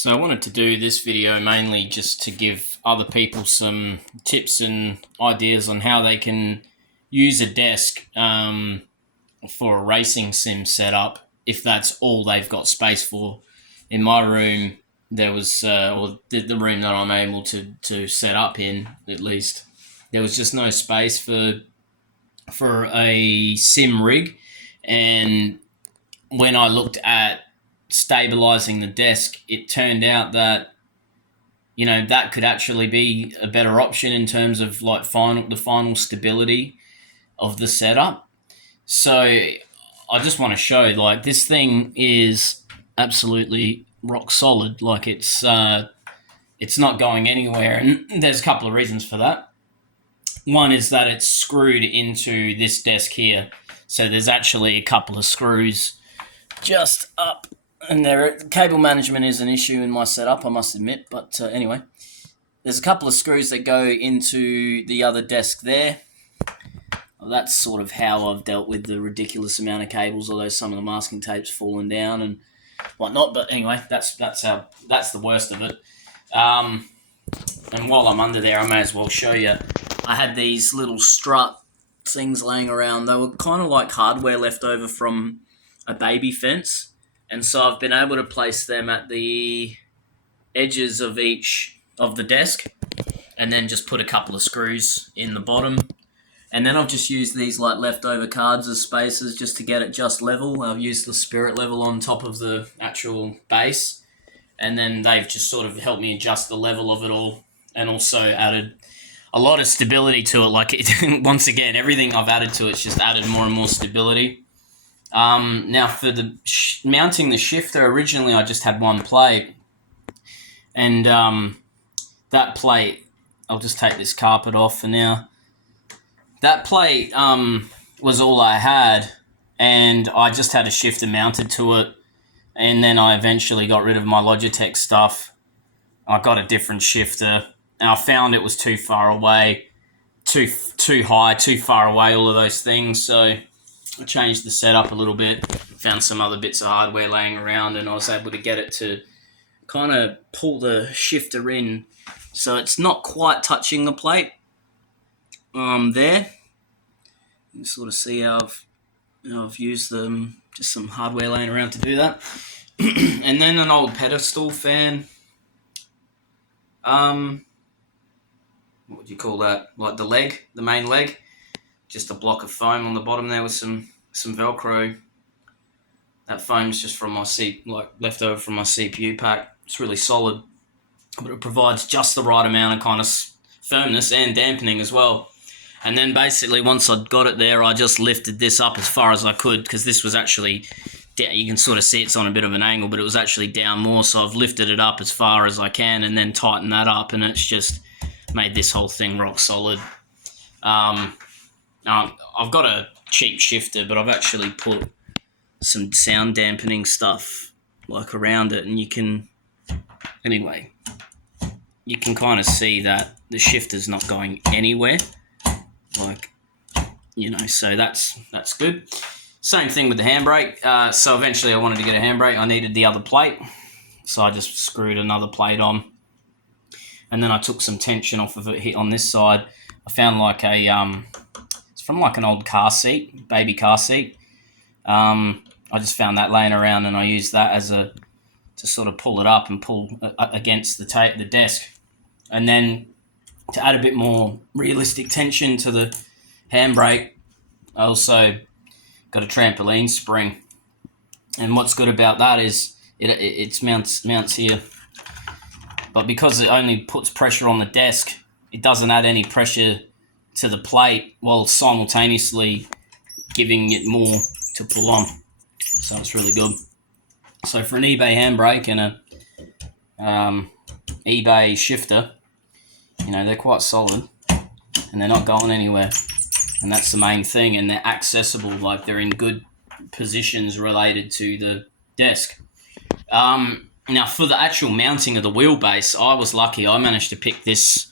So I wanted to do this video mainly just to give other people some tips and ideas on how they can use a desk for a racing sim setup if that's all they've got space for. In my room, there was, or the room that I'm able to set up in at least, there was just no space for a sim rig. And when I looked at stabilizing the desk, it turned out that that could actually be a better option in terms of like the final stability of the setup. So I just want to show like this thing is absolutely rock solid. Like it's not going anywhere, and there's a couple of reasons for that. One is that it's screwed into this desk here, so there's actually a couple of screws just up, and cable management is an issue in my setup, I must admit. But anyway, there's a couple of screws that go into the other desk there. Well, that's sort of how I've dealt with the ridiculous amount of cables, although some of the masking tape's fallen down and whatnot. But anyway, that's the worst of it. And while I'm under there, I may as well show you. I had these little strut things laying around. They were kind of like hardware left over from a baby fence, and so I've been able to place them at the edges of each of the desk, and then just put a couple of screws in the bottom. And then I've just used these like leftover cards as spacers just to get it just level. I've used the spirit level on top of the actual base, and then they've just sort of helped me adjust the level of it all, and also added a lot of stability to it. Like once again, everything I've added to it's just added more and more stability. Now for the mounting the shifter, originally I just had one plate, and that plate, I'll just take this carpet off for now. That plate was all I had, and I just had a shifter mounted to it, and then I eventually got rid of my Logitech stuff. I got a different shifter, and I found it was too far away, too high, too far away, all of those things. So I changed the setup a little bit, found some other bits of hardware laying around, and I was able to get it to kind of pull the shifter in so it's not quite touching the plate. There, you can sort of see how I've used just some hardware laying around to do that. And then an old pedestal fan. What would you call that? Like the main leg. Just a block of foam on the bottom there with some Velcro. That foam's just from my left over from my CPU pack. It's really solid, but it provides just the right amount of kind of firmness and dampening as well. And then basically once I'd got it there, I just lifted this up as far as I could, because this was actually down. You can sort of see it's on a bit of an angle, but it was actually down more. So I've lifted it up as far as I can and then tightened that up, and it's just made this whole thing rock solid. I've got a cheap shifter, but I've actually put some sound dampening stuff like around it, and you can kind of see that the shifter's not going anywhere. So that's good. Same thing with the handbrake. So eventually I wanted to get a handbrake. I needed the other plate, so I just screwed another plate on, and then I took some tension off of it hit on this side. I found like it's from like an old car seat, baby car seat. I just found that laying around, and I used that to sort of pull it up and pull against the desk. And then to add a bit more realistic tension to the handbrake, I also got a trampoline spring. And what's good about that is it mounts here, but because it only puts pressure on the desk, it doesn't add any pressure to the plate while simultaneously giving it more to pull on. So it's really good. So for an eBay handbrake and a eBay shifter, they're quite solid and they're not going anywhere. And that's the main thing. And they're accessible, like they're in good positions related to the desk. Now for the actual mounting of the wheelbase, I was lucky. I managed to pick this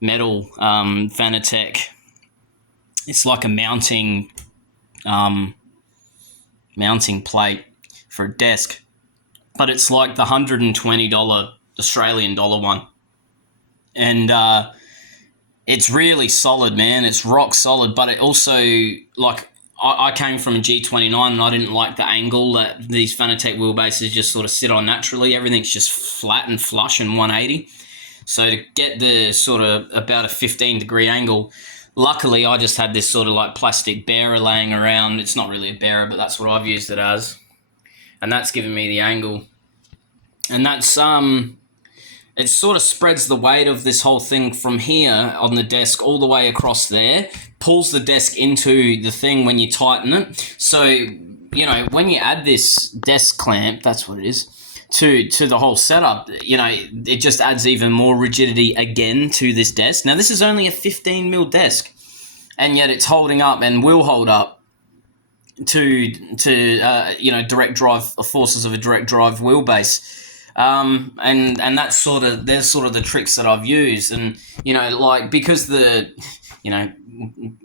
metal Vanatech. It's like a mounting plate for a desk. but it's like the $120 Australian dollar one. And it's really solid, man. It's rock solid, but it also, like, I came from a G29 and I didn't like the angle that these Fanatec wheelbases just sort of sit on naturally. Everything's just flat and flush and 180. So to get the sort of about a 15-degree angle, luckily I just had this sort of like plastic bearer laying around. It's not really a bearer, but that's what I've used it as. And that's given me the angle. And that's it sort of spreads the weight of this whole thing from here on the desk all the way across there, pulls the desk into the thing when you tighten it. So, you know, when you add this desk clamp, that's what it is, to the whole setup, you know, it just adds even more rigidity again to this desk. Now, this is only a 15mm desk, and yet it's holding up and will hold up to you know, direct drive forces of a direct drive wheelbase. And that's there's sort of the tricks that I've used. And, you know, like, because the, you know,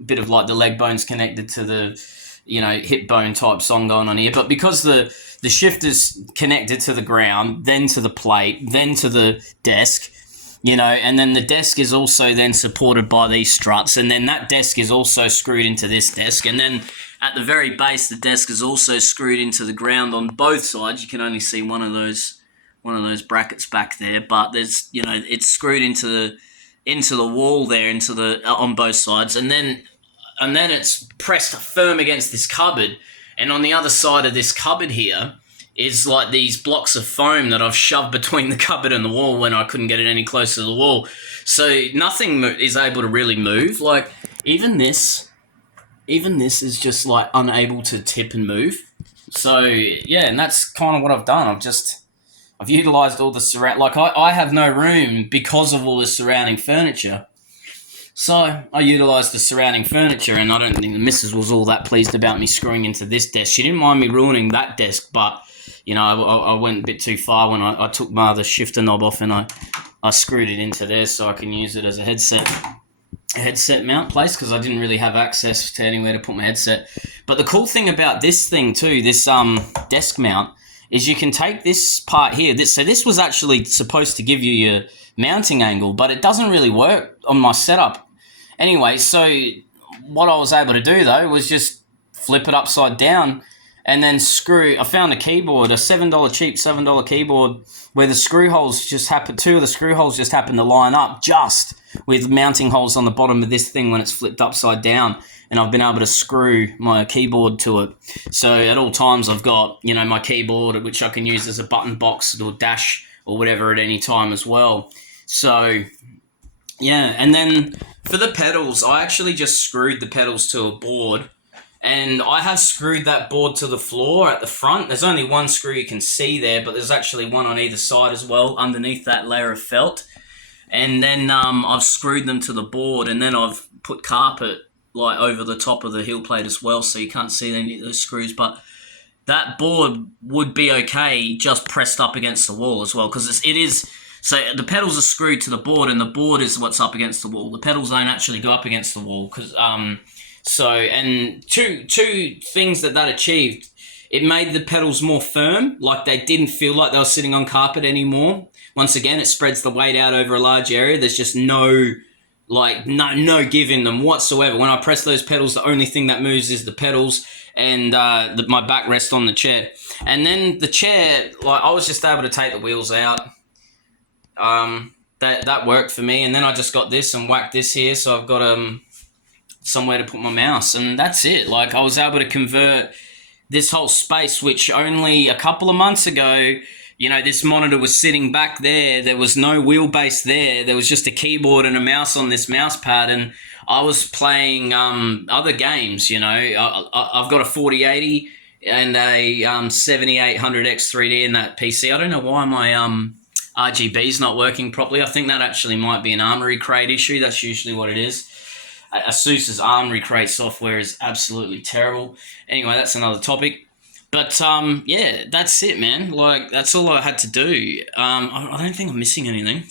bit of like the leg bone's connected to the, you know, hip bone type song going on here, but because the shifter's connected to the ground, then to the plate, then to the desk, you know, and then the desk is also then supported by these struts, and then that desk is also screwed into this desk, and then at the very base the desk is also screwed into the ground on both sides. You can only see one of those brackets back there, but there's, you know, it's screwed into the wall there, into the on both sides, and then it's pressed firm against this cupboard. And on the other side of this cupboard here is like these blocks of foam that I've shoved between the cupboard and the wall when I couldn't get it any closer to the wall. So nothing is able to really move. Like, even this is just like unable to tip and move. So yeah, and that's kind of what I've done. I've utilised all the surround. Like, I have no room because of all the surrounding furniture. So I utilised the surrounding furniture, and I don't think the missus was all that pleased about me screwing into this desk. She didn't mind me ruining that desk, but, you know, I went a bit too far when I took my other shifter knob off and I screwed it into there so I can use it as a headset mount place, because I didn't really have access to anywhere to put my headset. But the cool thing about this thing too, this desk mount, is you can take this part here. So this was actually supposed to give you your mounting angle, but it doesn't really work on my setup. Anyway, so what I was able to do, though, was just flip it upside down and then I found a keyboard, a cheap $7 keyboard, where the screw holes two of the screw holes just happened to line up just with mounting holes on the bottom of this thing when it's flipped upside down. And I've been able to screw my keyboard to it. So at all times I've got, you know, my keyboard, which I can use as a button box or dash or whatever at any time as well. So yeah, and then for the pedals, I actually just screwed the pedals to a board, and I have screwed that board to the floor at the front. There's only one screw you can see there, but there's actually one on either side as well underneath that layer of felt. And then I've screwed them to the board, and then I've put carpet like over the top of the heel plate as well, so you can't see any of those screws. But that board would be okay just pressed up against the wall as well, because it is. So the pedals are screwed to the board, and the board is what's up against the wall. The pedals don't actually go up against the wall, because so, and two things that achieved. It made the pedals more firm, like they didn't feel like they were sitting on carpet anymore. Once again, it spreads the weight out over a large area. There's just no give in them whatsoever. When I press those pedals, the only thing that moves is the pedals and my backrest on the chair. And then the chair, like, I was just able to take the wheels out. That worked for me, and then I just got this and whacked this here, so I've got somewhere to put my mouse, and that's it. Like, I was able to convert this whole space, which only a couple of months ago, you know, this monitor was sitting back there. There was no wheelbase there. There was just a keyboard and a mouse on this mouse pad, and I was playing other games. You know, I've got a 4080 and a 7800 X3D in that PC. I don't know why my RGB's not working properly. I think that actually might be an Armoury Crate issue. That's usually what it is. ASUS's Armoury Crate software is absolutely terrible. Anyway, that's another topic. But yeah, that's it, man. Like, that's all I had to do. I don't think I'm missing anything.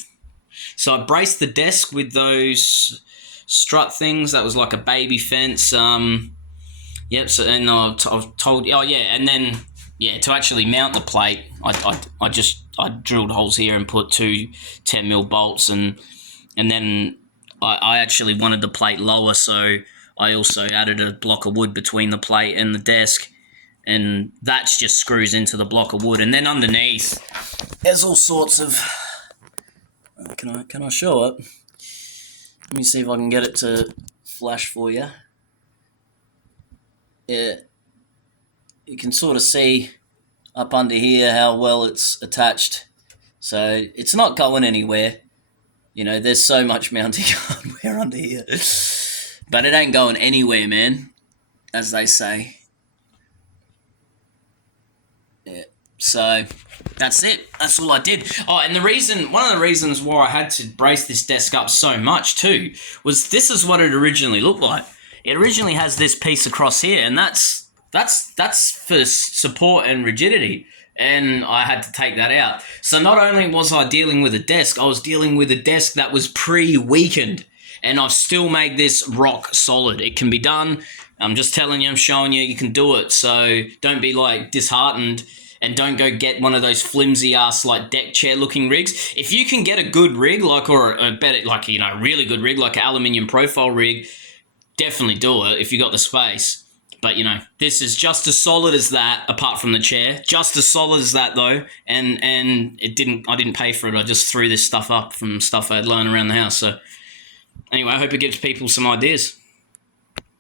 So I braced the desk with those strut things. That was like a baby fence. Yep. So, and I've told. Oh yeah, and then yeah, to actually mount the plate, I drilled holes here and put two 10 mil bolts, and then I actually wanted the plate lower, so I also added a block of wood between the plate and the desk, and that just screws into the block of wood. And then underneath, there's all sorts of. Can I show it? Let me see if I can get it to flash for you. Yeah, you can sort of see up under here how well it's attached. So it's not going anywhere. You know, there's so much mounting hardware under here. But it ain't going anywhere, man, as they say. Yeah. So that's it. That's all I did. Oh, and one of the reasons why I had to brace this desk up so much too, was this is what it originally looked like. It originally has this piece across here, and that's for support and rigidity. And I had to take that out. So not only was I dealing with a desk, I was dealing with a desk that was pre-weakened. And I've still made this rock solid. It can be done. I'm just telling you, I'm showing you, you can do it. So don't be like disheartened, and don't go get one of those flimsy ass like deck chair looking rigs. If you can get a good rig, or a better, really good rig, like an aluminium profile rig, definitely do it if you got the space. But this is just as solid as that, apart from the chair. Just as solid as that though, and I didn't pay for it. I just threw this stuff up from stuff I had lying around the house. So anyway, I hope it gives people some ideas.